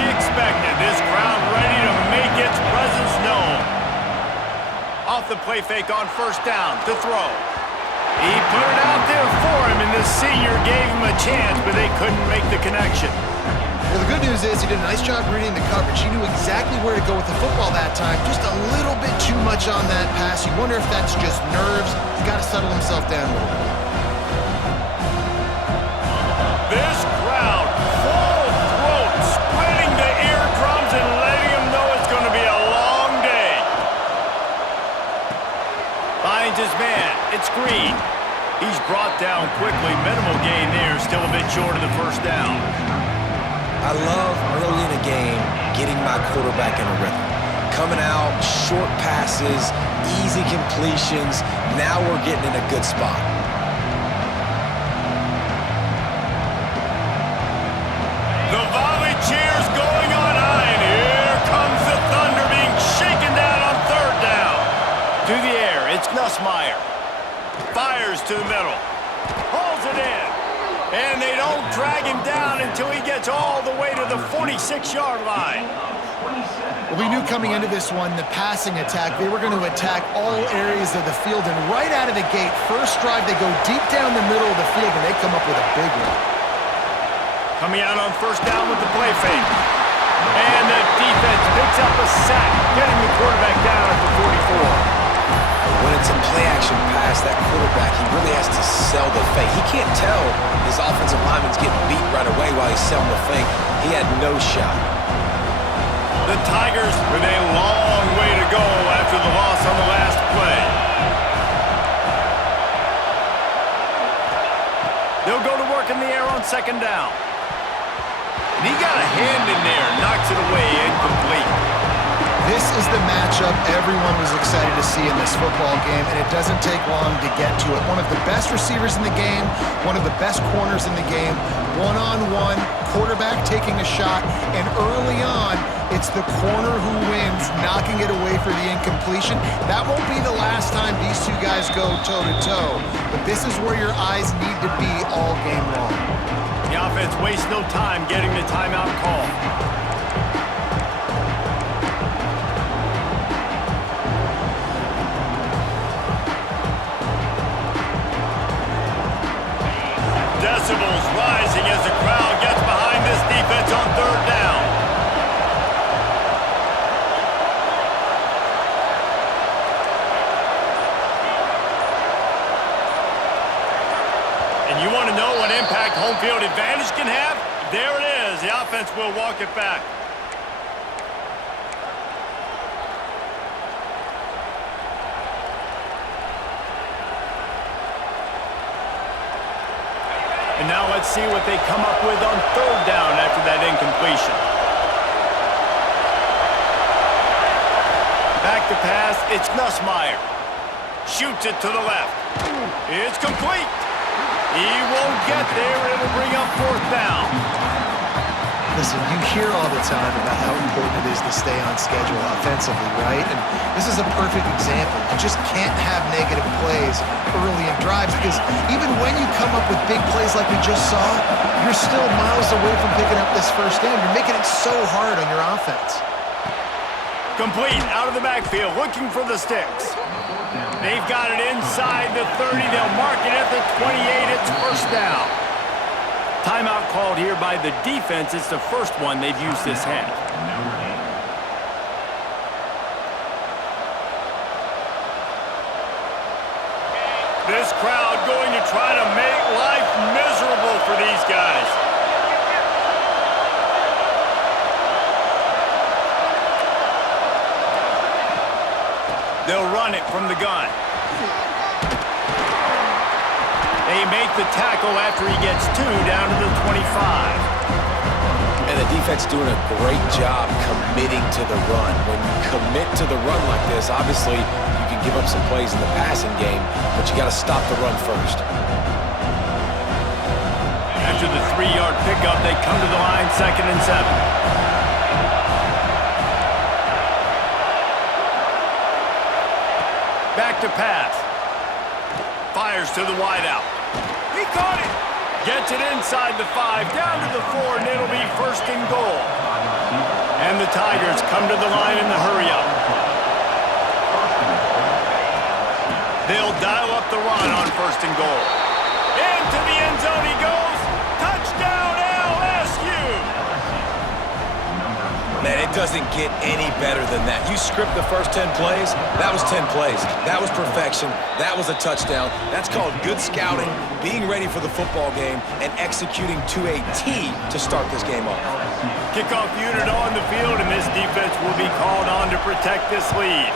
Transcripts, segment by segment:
we expected. This crowd ready to make its presence known. Off the play fake on first down to throw. He put it out there for him, and the senior gave him a chance, but they couldn't make the connection. Well, the good news is he did a nice job reading the coverage. He knew exactly where to go with the football that time. Just a little bit too much on that pass. You wonder if that's just nerves. He's got to settle himself down a little bit. This crowd, full throat, splitting the eardrums and letting him know it's going to be a long day. Finds his man. It's Green. He's brought down quickly. Minimal gain there. Still a bit short of the first down. I love early in a game getting my quarterback in a rhythm. Coming out, short passes, easy completions. Now we're getting in a good spot. The volley cheers going on high, and here comes the thunder being shaken down on third down. To the air, it's Nussmeier. Fires to the middle. Pulls it in. And they don't drag him down until he gets all the way to the 46-yard line. Well, we knew coming into this one, the passing attack, they were going to attack all areas of the field. And right out of the gate, first drive, they go deep down the middle of the field, and they come up with a big one. Coming out on first down with the play fake. And the defense picks up a sack, getting the quarterback down at the 44. When it's a play-action pass, that quarterback, he really has to sell the fake. He can't tell his offensive lineman's getting beat right away while he's selling the fake. He had no shot. The Tigers with a long way to go after the loss on the last play. They'll go to work in the air on second down. And he got a hand in there, knocks it away, incomplete. This is the matchup everyone was excited to see in this football game, and it doesn't take long to get to it. One of the best receivers in the game, one of the best corners in the game, one-on-one, quarterback taking a shot, and early on, it's the corner who wins, knocking it away for the incompletion. That won't be the last time these two guys go toe-to-toe, but this is where your eyes need to be all game long. The offense wastes no time getting the timeout call. Decibels rising as the crowd gets behind this defense on third down. And you want to know what impact home field advantage can have? There it is. The offense will walk it back. And now let's see what they come up with on third down after that incompletion. Back to pass, it's Nussmeier. Shoots it to the left. It's complete. He won't get there. It'll bring up fourth down. Listen, you hear all the time about how important it is to stay on schedule offensively, right? And this is a perfect example. You just can't have negative plays early in drives because even when you come up with big plays like we just saw, you're still miles away from picking up this first down. You're making it so hard on your offense. Complete, out of the backfield, looking for the sticks. They've got it inside the 30. They'll mark it at the 28. It's first down. Timeout called here by the defense. It's the first one they've used this half. This crowd going to try to make life miserable for these guys. They'll run it from the gun. They make the tackle after he gets two down to the 25. And the defense doing a great job committing to the run. When you commit to the run like this, obviously you can give up some plays in the passing game, but you got to stop the run first. After the 3-yard pickup, they come to the line, 2nd and 7. Back to pass. Fires to the wideout. He caught it. Gets it inside the 5, down to the 4, and it'll be 1st and goal. And the Tigers come to the line in the hurry-up. They'll dial up the run on 1st and goal. Into the end zone he goes. Touchdown, LSU! Man, it doesn't get any better than that. You script the first 10 plays, that was 10 plays. That was perfection. That was a touchdown. That's called good scouting, being ready for the football game, and executing to a T to start this game off. Kickoff unit on the field, and this defense will be called on to protect this lead.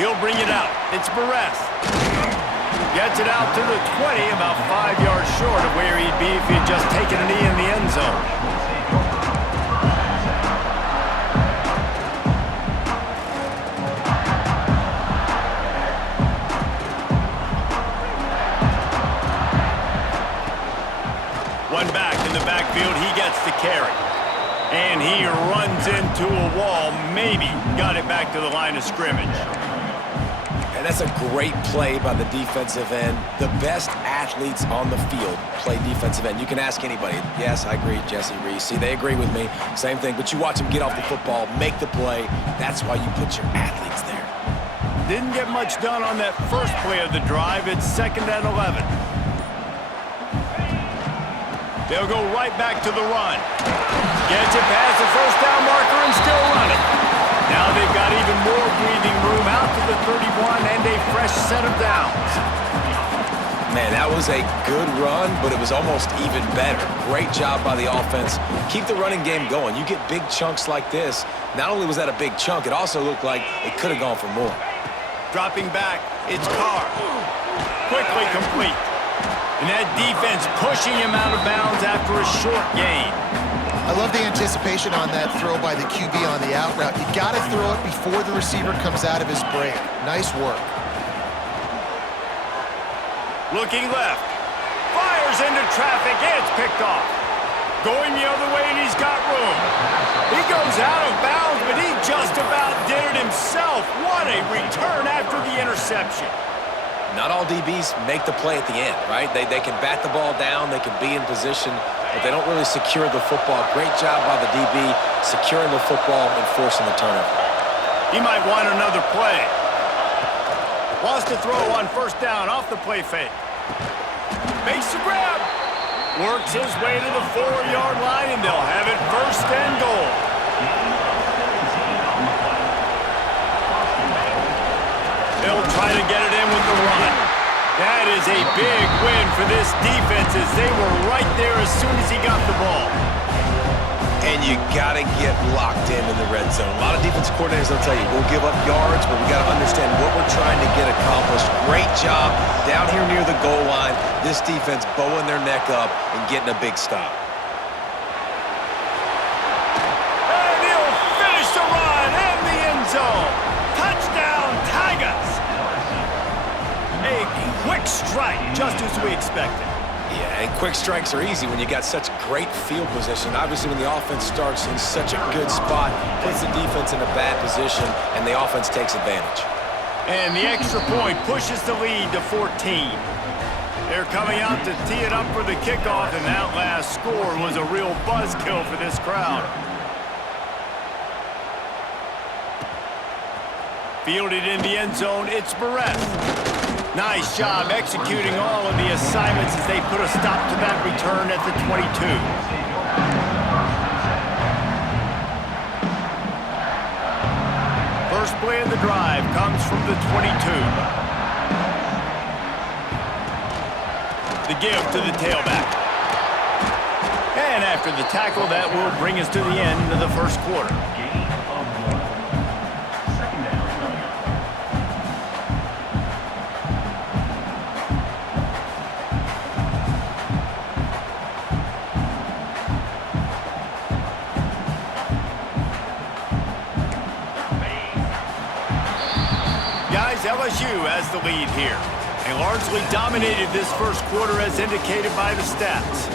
He'll bring it out. It's Barres. Gets it out to the 20, about 5 yards short of where he'd be if he'd just taken a knee in the end zone. One back in the backfield, he gets the carry. And he runs into a wall, maybe got it back to the line of scrimmage. And that's a great play by the defensive end. The best athletes on the field play defensive end. You can ask anybody. Yes, I agree, Jesse Reese. See, they agree with me. Same thing, but you watch them get off the football, make the play. That's why you put your athletes there. Didn't get much done on that first play of the drive. It's 2nd and 11. They'll go right back to the run. Gets it past the first down marker and still running. Now they've got even more breathing room out to the 31 and a fresh set of downs. Man, that was a good run, but it was almost even better. Great job by the offense. Keep the running game going. You get big chunks like this. Not only was that a big chunk, it also looked like it could have gone for more. Dropping back, it's Carr. Quickly complete. And that defense pushing him out of bounds after a short gain. I love the anticipation on that throw by the QB on the out route. You got to throw it before the receiver comes out of his break. Nice work. Looking left. Fires into traffic. It's picked off. Going the other way, and he's got room. He goes out of bounds, but he just about did it himself. What a return after the interception. Not all DBs make the play at the end, right? They can bat the ball down, they can be in position, but they don't really secure the football. Great job by the DB securing the football and forcing the turnover. He might want another play. Lost a throw on 1st down off the play fake. Makes the grab. Works his way to the 4-yard line, and they'll have it 1st and goal. They'll try to get it in with the run. That is a big win for this defense as they were right there as soon as he got the ball. And you got to get locked in the red zone. A lot of defensive coordinators will tell you, we'll give up yards, but we got to understand what we're trying to get accomplished. Great job down here near the goal line. This defense bowing their neck up and getting a big stop. And he'll finish the run in the end zone. Touchdown, Tigers! A quick strike, just as we expected. Yeah, and quick strikes are easy when you got such great field position. Obviously, when the offense starts in such a good spot, puts the defense in a bad position, and the offense takes advantage. And the extra point pushes the lead to 14. They're coming out to tee it up for the kickoff, and that last score was a real buzzkill for this crowd. Fielded in the end zone, it's Barres. Nice job executing all of the assignments as they put a stop to that return at the 22. First play of the drive comes from the 22. The give to the tailback. And after the tackle, that will bring us to the end of the first quarter. LSU has the lead here. They largely dominated this first quarter as indicated by the stats.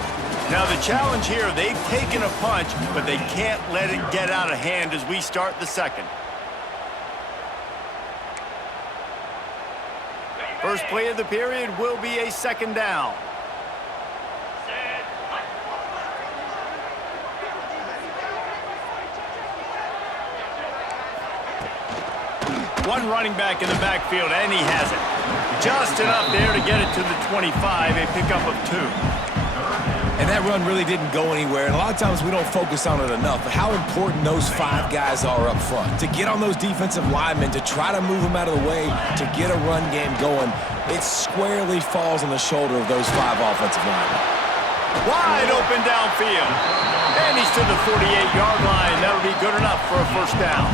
Now the challenge here, they've taken a punch, but they can't let it get out of hand as we start the second. First play of the period will be a 2nd down. One running back in the backfield, and he has it. Just enough there to get it to the 25, a pickup of 2. And that run really didn't go anywhere. And a lot of times we don't focus on it enough, but how important those 5 guys are up front. To get on those defensive linemen, to try to move them out of the way, to get a run game going, it squarely falls on the shoulder of those 5 offensive linemen. Wide open downfield. And he's to the 48-yard line. That'll be good enough for a first down.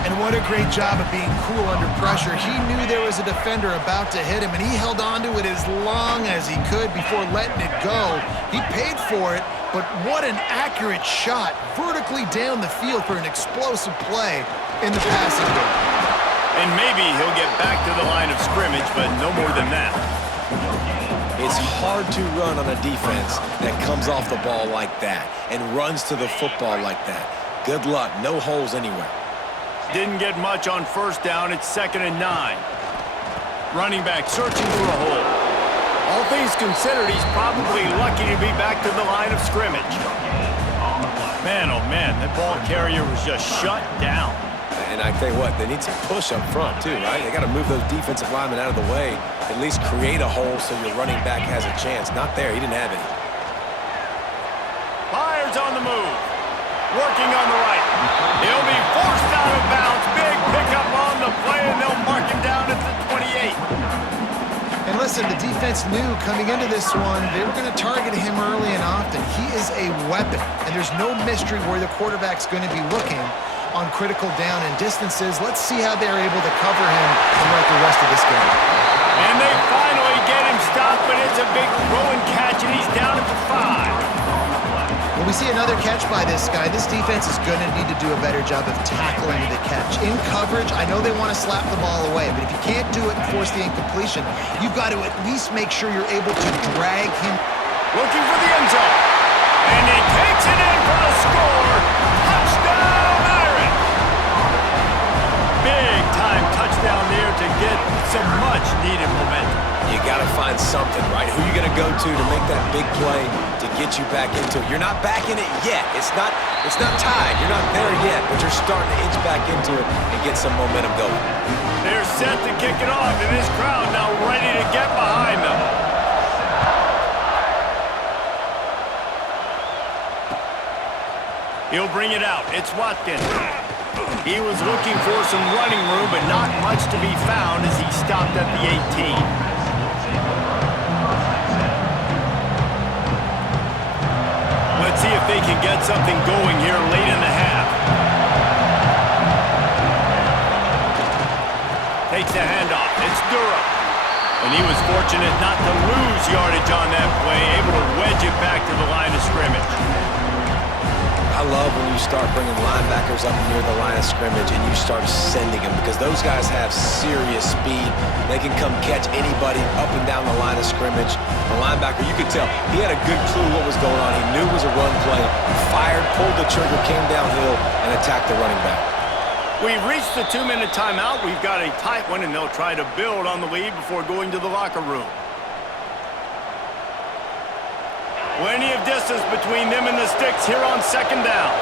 And what a great job of being cool under pressure. He knew there was a defender about to hit him, and he held on to it as long as he could before letting it go. He paid for it, but what an accurate shot vertically down the field for an explosive play in the passing game. And maybe he'll get back to the line of scrimmage, but no more than that. It's hard to run on a defense that comes off the ball like that and runs to the football like that. Good luck. No holes anywhere. Didn't get much on first down. It's 2nd and 9. Running back searching for a hole. All things considered, he's probably lucky to be back to the line of scrimmage. Man, oh man, that ball carrier was just shut down. And I tell you what, they need some push up front too, right? They got to move those defensive linemen out of the way, at least create a hole so your running back has a chance. Not there. He didn't have any. Myers on the move. Working on the right. He'll be forced out of bounds. Big pickup on the play, and they'll mark him down at the 28. And listen, the defense knew coming into this one, they were going to target him early and often. He is a weapon, and there's no mystery where the quarterback's going to be looking on critical down and distances. Let's see how they're able to cover him throughout the rest of this game. And they finally get him stopped, but it's a big throw and catch, and he's down at the 5. When we see another catch by this guy, this defense is going to need to do a better job of tackling the catch. In coverage, I know they want to slap the ball away, but if you can't do it and force the incompletion, you've got to at least make sure you're able to drag him. Looking for the end zone. And he takes it in for the score. Touchdown, Irish! Big time touchdown there to get some much-needed momentum. You got to find something, right? Who you going to go to make that big play to get you back into it? You're not back in it yet. It's not tied. You're not there yet, but you're starting to inch back into it and get some momentum going. They're set to kick it off, and this crowd now ready to get behind them. He'll bring it out. It's Watkins. He was looking for some running room, but not much to be found as he stopped at the 18. Let's see if they can get something going here late in the half. Takes the handoff. It's Durham. And he was fortunate not to lose yardage on that play, able to wedge it back to the line of scrimmage. I love when you start bringing linebackers up near the line of scrimmage and you start sending them because those guys have serious speed. They can come catch anybody up and down the line of scrimmage. The linebacker, you could tell, he had a good clue what was going on. He knew it was a run play, fired, pulled the trigger, came downhill, and attacked the running back. We've reached the 2-minute timeout. We've got a tight one, and they'll try to build on the lead before going to the locker room. Plenty of distance between them and the sticks here on 2nd down.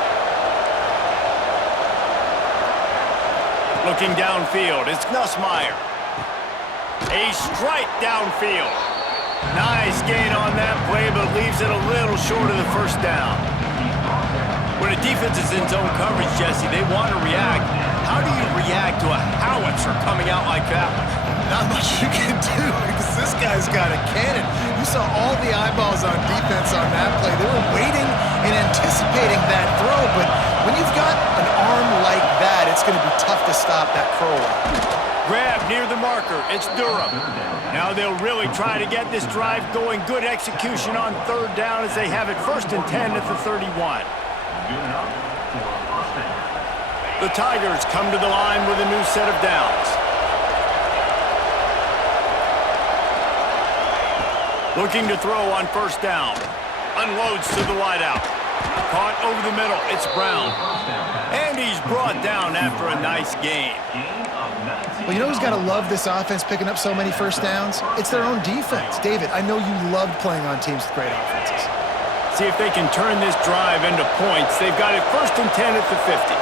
Looking downfield, it's Nussmeier. A strike downfield. Nice gain on that play, but leaves it a little short of the first down. When a defense is in zone coverage, Jesse, they want to react. How do you react to a howitzer coming out like that? Not much you can do because this guy's got a cannon. You saw all the eyeballs on defense on that play. They were waiting and anticipating that throw, but when you've got an arm like that, it's going to be tough to stop that curler. Grab near the marker. It's Durham. Now they'll really try to get this drive going. Good execution on 3rd down as they have it 1st and 10 at the 31. The Tigers come to the line with a new set of downs. Looking to throw on 1st down. Unloads to the wideout. Caught over the middle. It's Brown. And he's brought down after a nice gain. Well, you know who's got to love this offense picking up so many 1st downs? It's their own defense. David, I know you loved playing on teams with great offenses. See if they can turn this drive into points. They've got it 1st and 10 at the 50.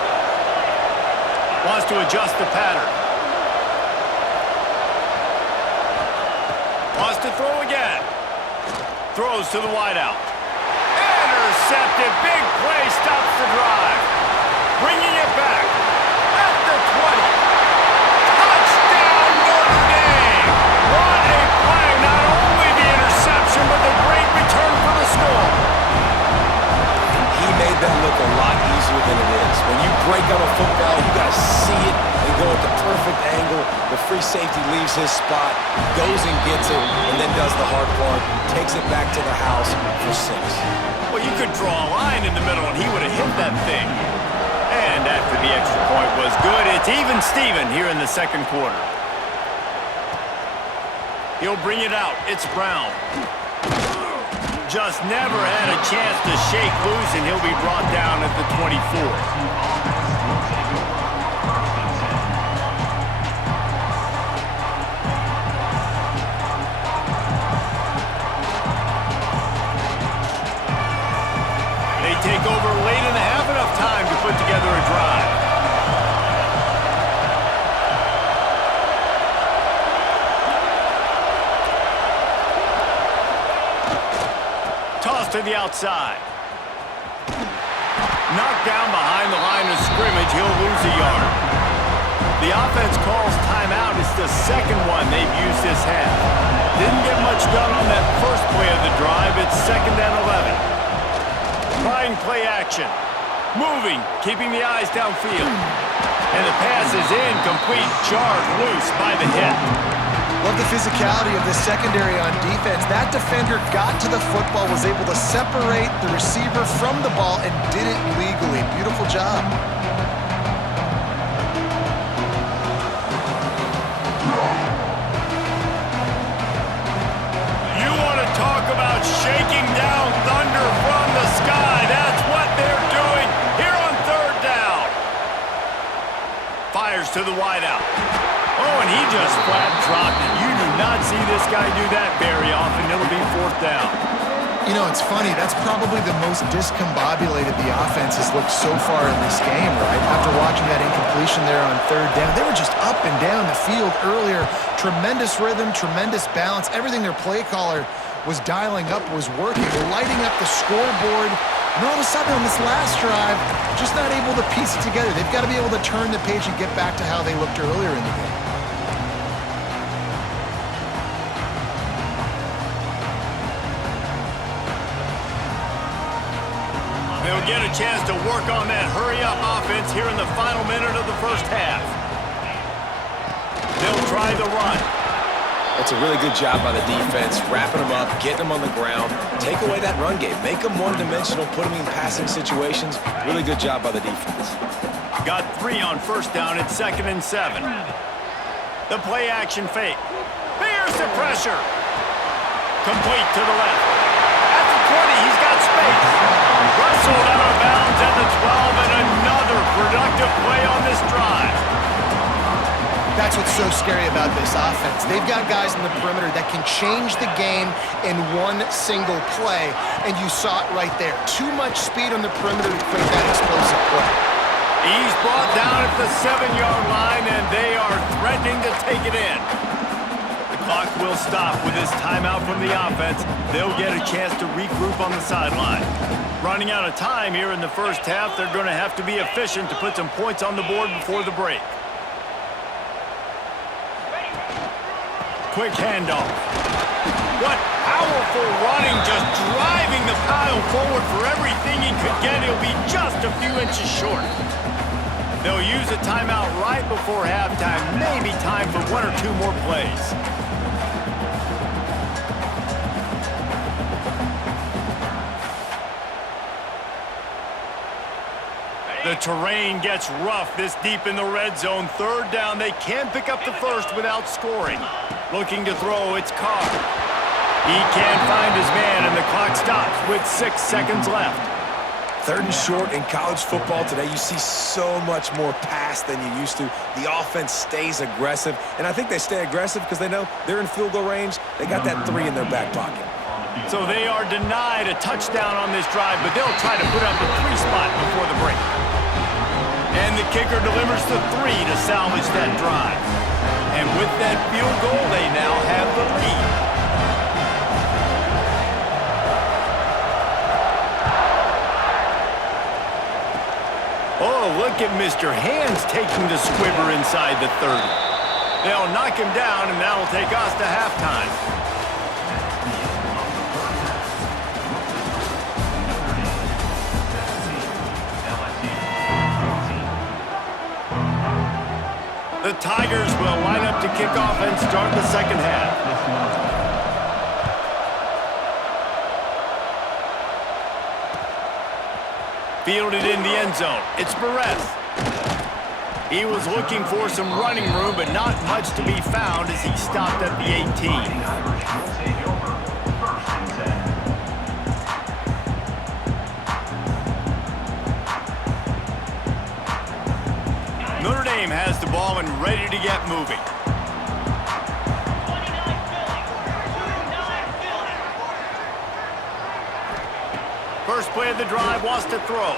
Wants to adjust the pattern. Wants to throw again. Throws to the wideout. Intercepted. Big play. Stops the drive. Bringing it back. At the 20. Touchdown, Notre Dame. What a play. Not only the interception, but the great return for the score. He made that look a lot easier than it is. When you break out a football, you got to see it and go at the perfect angle. The free safety leaves his spot, goes and gets it, and then does the hard part, takes it back to the house for 6. Well, you could draw a line in the middle, and he would have hit that thing. And after the extra point was good, it's even Steven here in the second quarter. He'll bring it out. It's Brown. Just never had a chance to shake loose, and he'll be brought down at the 24. Take over late in the half, enough time to put together a drive. Toss to the outside. Knocked down behind the line of scrimmage, he'll lose a yard. The offense calls timeout. It's the second one they've used this half. Didn't get much done on that first play of the drive. It's 2nd and 11. Trying play action. Moving, keeping the eyes downfield. And the pass is incomplete, jarred loose by the hit. Love the physicality of the secondary on defense. That defender got to the football, was able to separate the receiver from the ball, and did it legally. Beautiful job. You want to talk about shaking down thunder from the sky. That's what they're doing here on 3rd down. Fires to the wideout. Oh, and he just flat dropped it. You do not see this guy do that very often. It'll be 4th down. You know, it's funny. That's probably the most discombobulated the offense has looked so far in this game, right? After watching that incompletion there on 3rd down, they were just up and down the field earlier. Tremendous rhythm, tremendous balance. Everything their play caller was dialing up was working, lighting up the scoreboard. And all of a sudden on this last drive, just not able to piece it together. They've got to be able to turn the page and get back to how they looked earlier in the game. They'll get a chance to work on that hurry-up offense here in the final minute of the first half. They'll try the run. That's a really good job by the defense, wrapping them up, getting them on the ground, take away that run game, make them one-dimensional, put them in passing situations. Really good job by the defense. Got 3 on 1st down. It's 2nd and 7. The play action fake. Bears the pressure. Complete to the left. At the 20, he's got space. Wrestled out of bounds at the 12, and another productive play on this drive. That's what's so scary about this offense. They've got guys in the perimeter that can change the game in one single play, and you saw it right there. Too much speed on the perimeter to create that explosive play. He's brought down at the 7-yard line, and they are threatening to take it in. The clock will stop with this timeout from the offense. They'll get a chance to regroup on the sideline. Running out of time here in the first half, they're going to have to be efficient to put some points on the board before the break. Quick handoff. What powerful running, just driving the pile forward for everything he could get. He'll be just a few inches short. They'll use a timeout right before halftime. Maybe time for 1 or 2 more plays. The terrain gets rough this deep in the red zone. 3rd down, they can pick up the first without scoring. Looking to throw, it's Carr. He can't find his man, and the clock stops with 6 seconds left. 3rd and short in college football today. You see so much more pass than you used to. The offense stays aggressive, and I think they stay aggressive because they know they're in field goal range. They got that 3 in their back pocket. So they are denied a touchdown on this drive, but they'll try to put up a 3 spot before the break. And the kicker delivers the 3 to salvage that drive. And with that field goal, they now have the lead. Oh, look at Mr. Hands taking the squibber inside the 30. They'll knock him down, and that'll take us to halftime. The Tigers will line up to kick off and start the second half. Fielded in the end zone. It's Perez. He was looking for some running room, but not much to be found as he stopped at the 18. Notre Dame has the ball and ready to get moving. First play of the drive, wants to throw.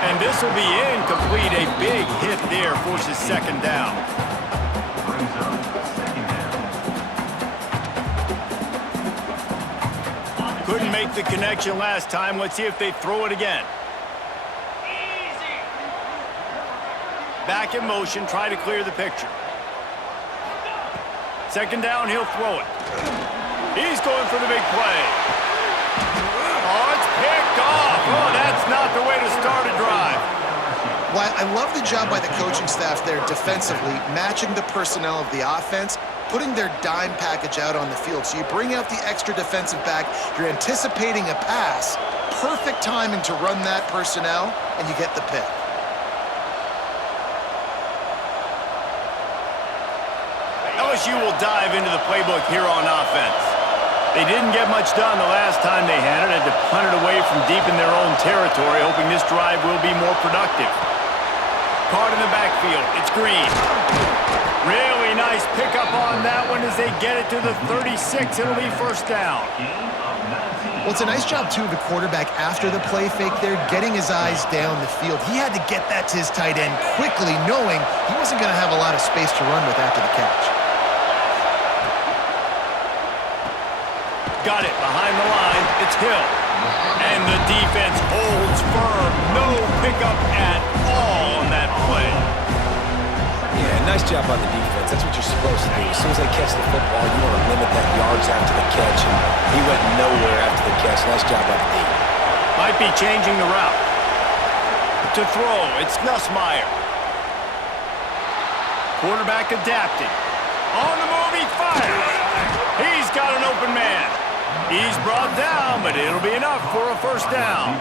And this will be incomplete. A big hit there forces second down. Couldn't make the connection last time. Let's see if they throw it again. Back in motion, try to clear the picture. Second down, he'll throw it. He's going for the big play. Oh, it's picked off. Oh, that's not the way to start a drive. Well, I love the job by the coaching staff there defensively, matching the personnel of the offense, putting their dime package out on the field. So you bring out the extra defensive back, you're anticipating a pass, perfect timing to run that personnel, and you get the pick. LSU will dive into the playbook here on offense. They didn't get much done the last time they had it, and to punt it away from deep in their own territory, hoping this drive will be more productive. Caught in the backfield, it's Green. Really nice pickup on that one as they get it to the 36. It'll be first down. Well, it's a nice job, too, of the quarterback after the play fake there, getting his eyes down the field. He had to get that to his tight end quickly, knowing he wasn't going to have a lot of space to run with after the catch. Got it behind the line. It's Hill. And the defense holds firm. No pickup at all on that play. Yeah, nice job by the defense. That's what you're supposed to do. As soon as they catch the football, you want to limit that yards after the catch. And he went nowhere after the catch. Nice job by the D. Might be changing the route. To throw, it's Nussmeier. Quarterback adapting. On the move, he fires. He's got an open man. He's brought down, but it'll be enough for a first down.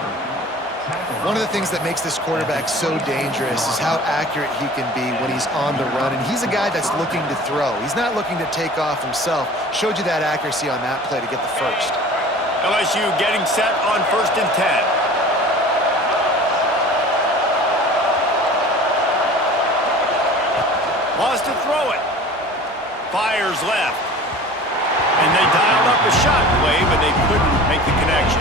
One of the things that makes this quarterback so dangerous is how accurate he can be when he's on the run, and he's a guy that's looking to throw. He's not looking to take off himself. Showed you that accuracy on that play to get the first. LSU getting set on 1st and 10. Wants to throw it. Fires left. And they dialed up a shot play, but they couldn't make the connection.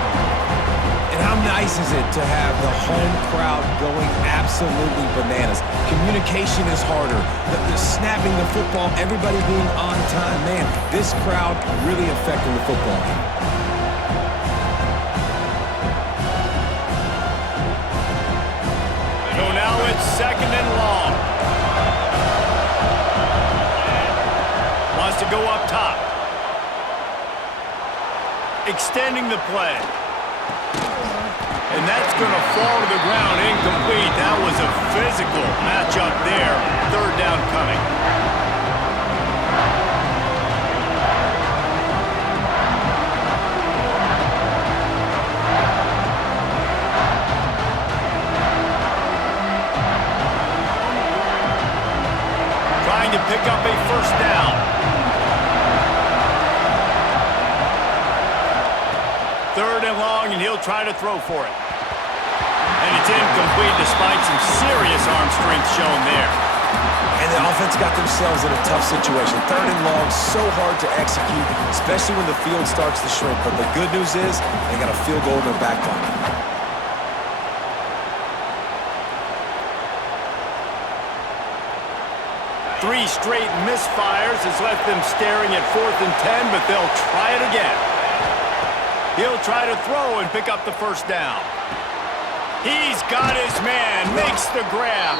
And how nice is it to have the home crowd going absolutely bananas? Communication is harder. The snapping the football, everybody being on time. Man, this crowd really affecting the football game. So now it's 2nd and long. Wants to go up top. Extending the play. And that's going to fall to the ground incomplete. That was a physical matchup there. 3rd down coming. Trying to pick up a first down. 3rd and long, and he'll try to throw for it. And it's incomplete despite some serious arm strength shown there. And the offense got themselves in a tough situation. 3rd and long, so hard to execute, especially when the field starts to shrink. But the good news is they got a field goal in their back pocket. 3 straight misfires has left them staring at 4th and 10, but they'll try it again. He'll try to throw and pick up the first down. He's got his man, makes the grab.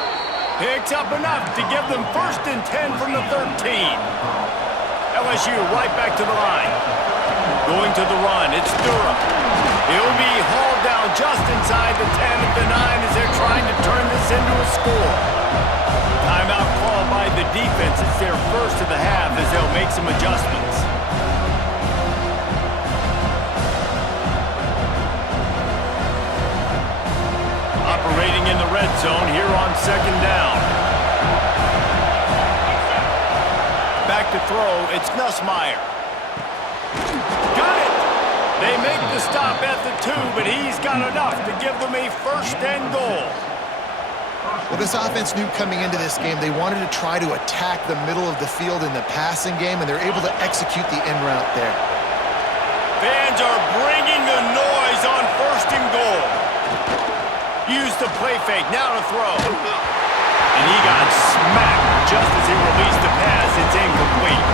Picks up enough to give them 1st and 10 from the 13. LSU right back to the line. Going to the run, it's Durham. He'll be hauled down just inside the 10 at the 9 as they're trying to turn this into a score. Timeout called by the defense. It's their first of the half as they'll make some adjustments. Operating in the red zone here on 2nd down. Back to throw, it's Nussmeier. Got it! They make the stop at the 2, but he's got enough to give them a 1st and goal. Well, this offense knew coming into this game they wanted to try to attack the middle of the field in the passing game, and they're able to execute the in route there. Fans are bringing the noise on 1st and goal. Use the play fake, now to throw. And he got smacked just as he released the pass. It's incomplete.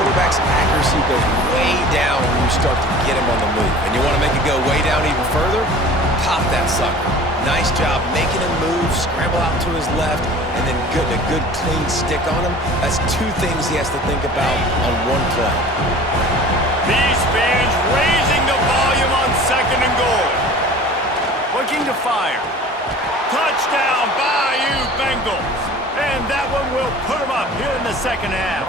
Quarterback's accuracy goes way down when you start to get him on the move. And you want to make it go way down even further? Pop that sucker. Nice job making him move, scramble out to his left, and then getting a good clean stick on him. That's 2 things he has to think about on one play. These fans raising the volume on 2nd and goal. Looking to fire. Touchdown, Bayou Bengals. And that one will put them up here in the 2nd half.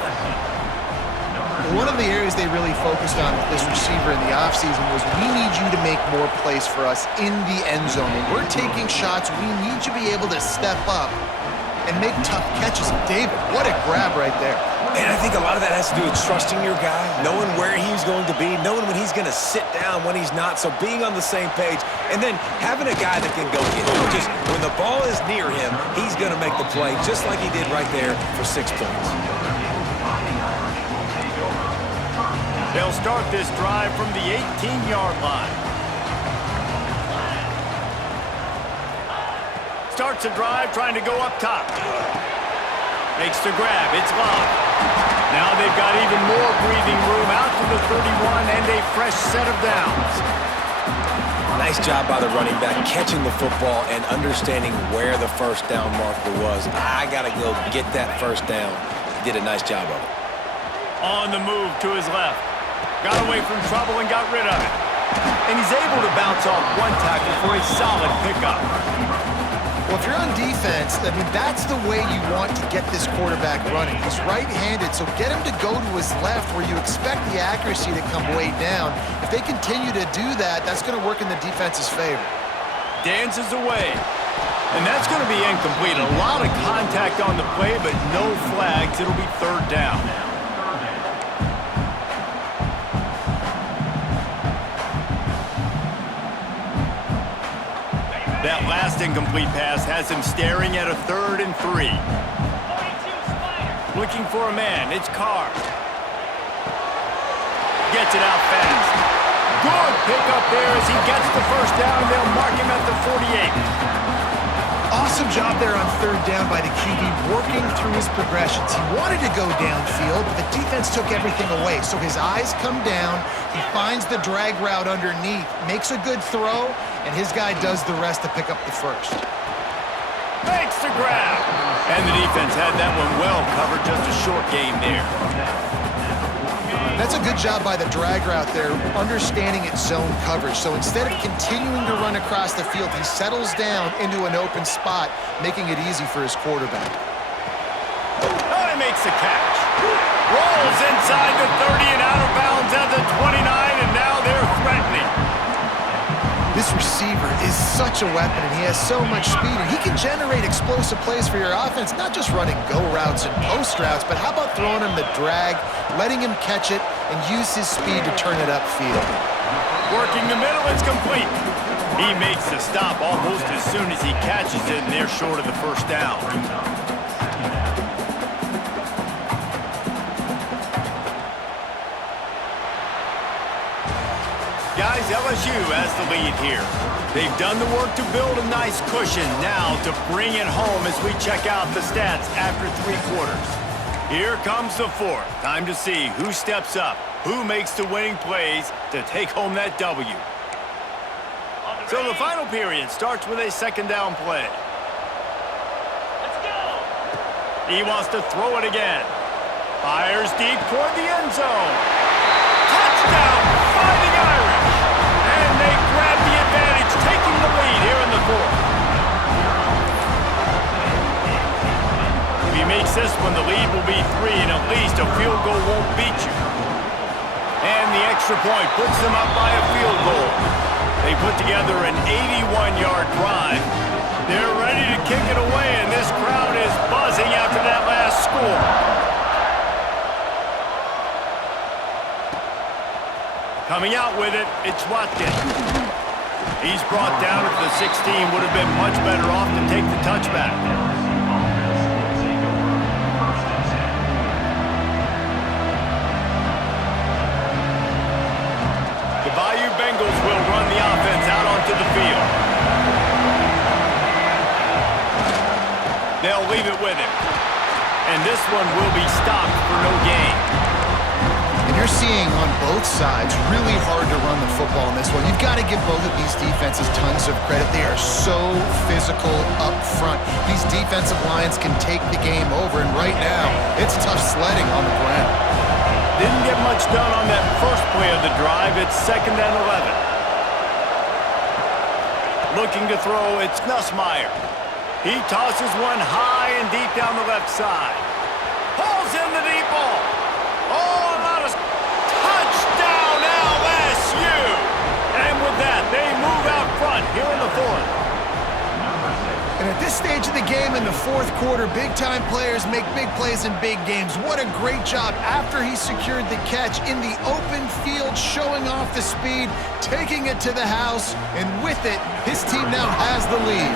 One of the areas they really focused on with this receiver in the offseason was we need you to make more plays for us in the end zone. When we're taking shots, we need you to be able to step up and make tough catches. David, what a grab right there. And I think a lot of that has to do with trusting your guy, knowing where he's going to be, knowing when he's going to sit down, when he's not, so being on the same page, and then having a guy that can go get it. Just when the ball is near him, he's going to make the play, just like he did right there for 6 points. They'll start this drive from the 18-yard line. Starts the drive trying to go up top. Makes the grab, it's locked. Now they've got even more breathing room out to the 31 and a fresh set of downs. Nice job by the running back, catching the football and understanding where the 1st down marker was. I got to go get that 1st down. He did a nice job of it. On the move to his left. Got away from trouble and got rid of it. And he's able to bounce off 1 tackle for a solid pickup. Well, if you're on defense, I mean, that's the way you want to get this quarterback running. He's right-handed, so get him to go to his left where you expect the accuracy to come way down. If they continue to do that, that's going to work in the defense's favor. Dances away. And that's going to be incomplete. A lot of contact on the play, but no flags. It'll be 3rd down. That last incomplete pass has him staring at a 3rd and 3. Looking for a man, it's Carr. Gets it out fast. Good pickup there as he gets the 1st down. They'll mark him at the 48. Awesome job there on 3rd down by the QB, working through his progressions. He wanted to go downfield, but the defense took everything away. So his eyes come down, he finds the drag route underneath, makes a good throw, and his guy does the rest to pick up the 1st. Makes the grab. And the defense had that one well covered, just a short gain there. That's a good job by the drag route there, understanding its zone coverage. So instead of continuing to run across the field, he settles down into an open spot, making it easy for his quarterback. Oh, he makes the catch. Rolls inside the 30 and out of bounds at the 29, and now they're threatening. This receiver is such a weapon, and he has so much speed, and he can generate explosive plays for your offense, not just running go routes and post routes, but how about throwing him the drag, letting him catch it, and use his speed to turn it upfield. Working the middle, it's complete. He makes the stop almost as soon as he catches it, and they're short of the 1st down. Guys, LSU has the lead here. They've done the work to build a nice cushion. Now to bring it home as we check out the stats after 3 quarters. Here comes the fourth. Time to see who steps up, who makes the winning plays to take home that W. So the final period starts with a second down play. Let's go! He wants to throw it again. Fires deep toward the end zone. Touchdown, Fighting Irish! And they grab the advantage, taking the lead here in the fourth. If he makes this one, the lead will be 3, and at least a field goal won't beat you. And the extra point puts them up by a field goal. They put together an 81-yard drive. They're ready to kick it away, and this crowd is buzzing after that last score. Coming out with it, it's Watkins. He's brought down at the 16, would have been much better off to take the touchback. The Bayou Bengals will run the offense out onto the field. They'll leave it with him. And this one will be stopped for no gain. And you're seeing on both sides really hard to run the football in this one. You've got to give both of these defenses tons of credit. They are so physical up front. These defensive lines can take the game over, and right now, it's tough sledding on the ground. Didn't get much done on that first play of the drive. It's 2nd and 11. Looking to throw, it's Nussmeier. He tosses one high and deep down the left side. Pulls in the deep ball. Oh, a lot of touchdown LSU! And with that, they move out front here in the fourth. And at this stage of the game in the fourth quarter, big-time players make big plays in big games. What a great job after he secured the catch in the open field, showing off the speed, taking it to the house, and with it, his team now has the lead.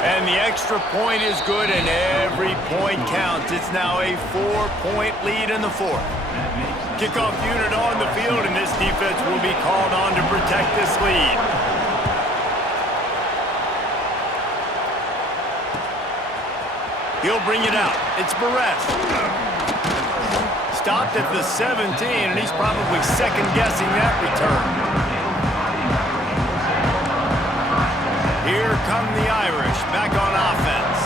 And the extra point is good, and every point counts. It's now a 4-point lead in the fourth. Kickoff unit on the field, and this defense will be called on to protect this lead. He'll bring it out. It's Barres. Stopped at the 17, and he's probably second-guessing that return. Here come the Irish, back on offense.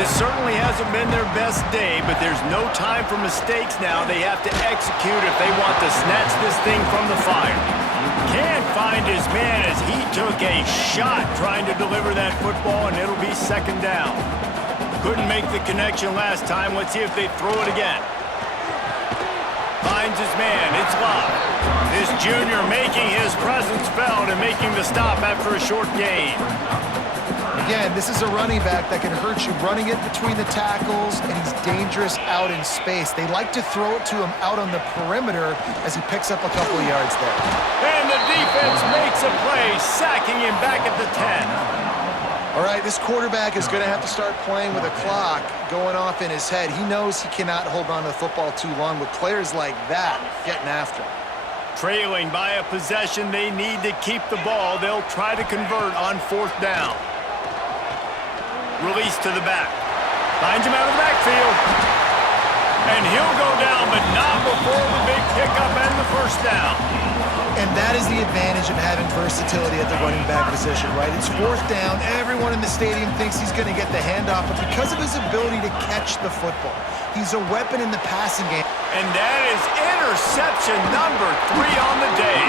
This certainly hasn't been their best day, but there's no time for mistakes now. They have to execute if they want to snatch this thing from the fire. Can't find his man as he took a shot trying to deliver that football, and it'll be 2nd down. Couldn't make the connection last time. Let's see if they throw it again. Finds his man. It's Love. This junior making his presence felt and making the stop after a short gain. Again, this is a running back that can hurt you, running it between the tackles, and he's dangerous out in space. They like to throw it to him out on the perimeter as he picks up a couple of yards there. And the defense makes a play, sacking him back at the 10. All right, this quarterback is going to have to start playing with a clock going off in his head. He knows he cannot hold on to the football too long with players like that getting after him. Trailing by a possession, they need to keep the ball. They'll try to convert on 4th down. Release to the back. Finds him out of the backfield. And he'll go down, but not before the big pickup and the 1st down. And that is the advantage of having versatility at the running back position, right? It's 4th down. Everyone in the stadium thinks he's going to get the handoff, but because of his ability to catch the football, he's a weapon in the passing game. And that is interception number 3 on the day.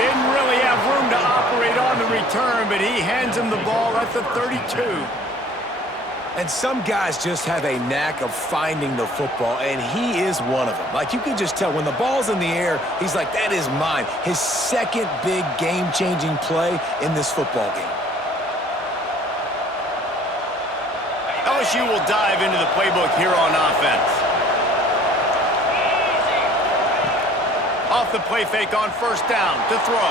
Didn't really have room to operate on the return, but he hands him the ball at the 32. And some guys just have a knack of finding the football, and he is one of them. Like, you can just tell when the ball's in the air, he's like, that is mine. His second big game-changing play in this football game. LSU will dive into the playbook here on offense. Off the play fake on 1st down to throw.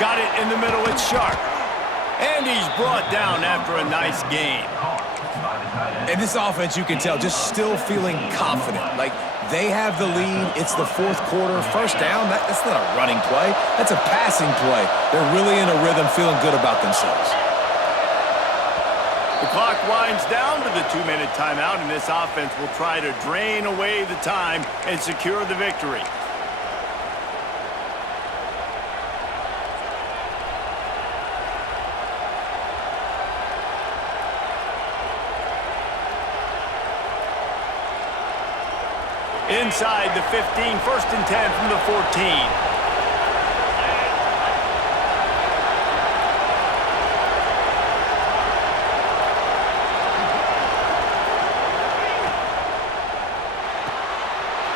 Got it in the middle, it's Sharp. And he's brought down after a nice gain. And this offense, you can tell, just still feeling confident. Like, they have the lead. It's the fourth quarter. First down, that's not a running play. That's a passing play. They're really in a rhythm, feeling good about themselves. The clock winds down to the 2-minute timeout, and this offense will try to drain away the time and secure the victory. Inside the 15, 1st and 10 from the 14.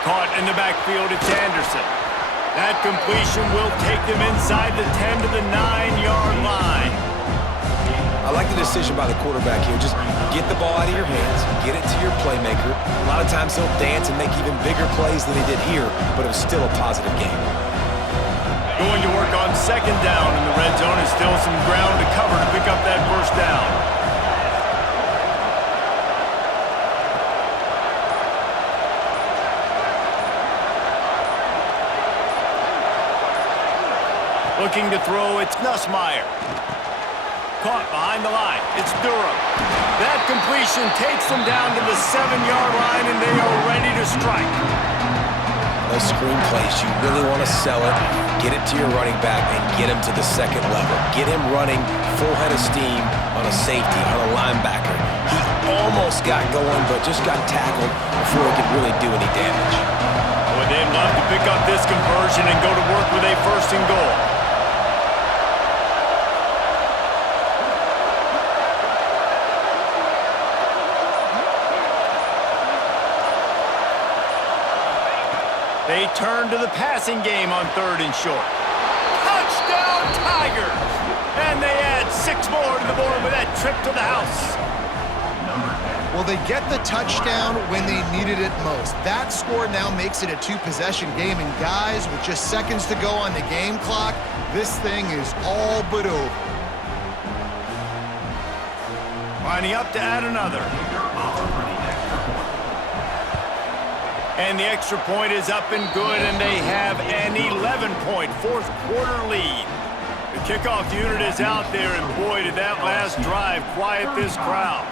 Caught in the backfield, it's Anderson. That completion will take them inside the 10 to the 9-yard line. I like the decision by the quarterback here. Just get the ball out of your hands, get it to your playmaker. A lot of times he'll dance and make even bigger plays than he did here, but it was still a positive game. Going to work on 2nd down in the red zone, and still some ground to cover to pick up that 1st down. Looking to throw, it's Nussmeier. Caught behind the line, it's Durham. That completion takes them down to the 7-yard line, and they are ready to strike. Those screen plays, you really want to sell it, get it to your running back, and get him to the 2nd level. Get him running full head of steam on a safety, on a linebacker. He almost got going, but just got tackled before he could really do any damage. Boy, they'd love to pick up this conversion and go to work with a 1st and goal. They turn to the passing game on 3rd and short. Touchdown, Tigers! And they add 6 more to the board with that trip to the house. Well, they get the touchdown when they needed it most. That score now makes it a 2-possession game. And guys, with just seconds to go on the game clock, this thing is all but over. Lining up to add another. And the extra point is up and good, and they have an 11-point 4th quarter lead. The kickoff unit is out there, and boy, did that last drive quiet this crowd.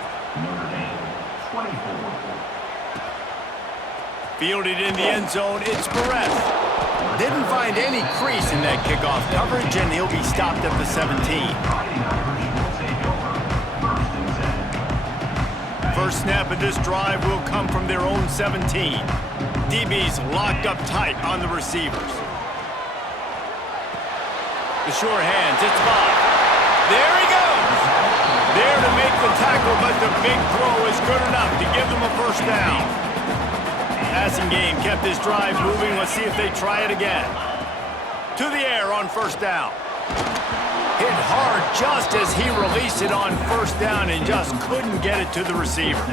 Fielded in the end zone, it's Perez. Didn't find any crease in that kickoff coverage, and he'll be stopped at the 17. First snap of this drive will come from their own 17. DB's locked up tight on the receivers. The sure hands, it's Bob. There he goes! There to make the tackle, but the big throw is good enough to give them a 1st down. Passing game kept this drive moving. Let's see if they try it again. To the air on 1st down. Hit hard just as he released it on 1st down and just couldn't get it to the receiver.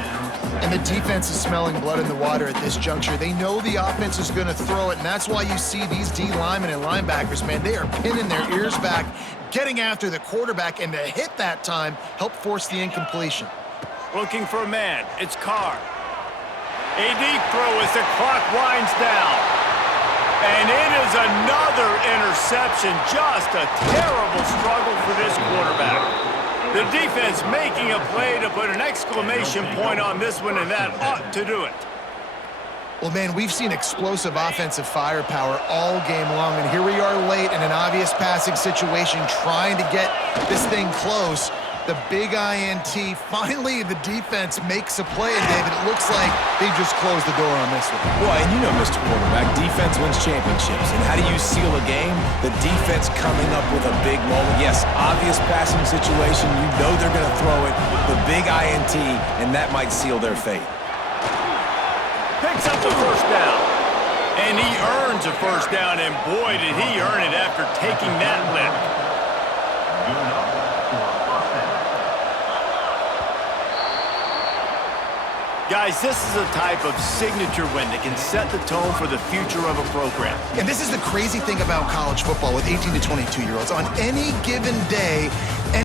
And the defense is smelling blood in the water at this juncture. They know the offense is going to throw it, and that's why you see these D linemen and linebackers, man, they are pinning their ears back, getting after the quarterback, and to hit that time, help force the incompletion. Looking for a man, it's Carr. A deep throw as the clock winds down. And it is another interception. Just a terrible struggle for this quarterback. The defense making a play to put an exclamation point on this one, and that ought to do it. Well, man, we've seen explosive offensive firepower all game long, and here we are late in an obvious passing situation trying to get this thing close. The big INT, finally the defense makes a play, and David, it looks like they've just closed the door on this one. Well, and you know, Mr. Quarterback, defense wins championships. And how do you seal a game? The defense coming up with a big moment. Yes, obvious passing situation. You know they're going to throw it. The big INT, and that might seal their fate. Picks up the 1st down. And he earns a 1st down, and boy, did he earn it after taking that lick. Guys, this is a type of signature win that can set the tone for the future of a program. And this is the crazy thing about college football with 18 to 22-year-olds. On any given day,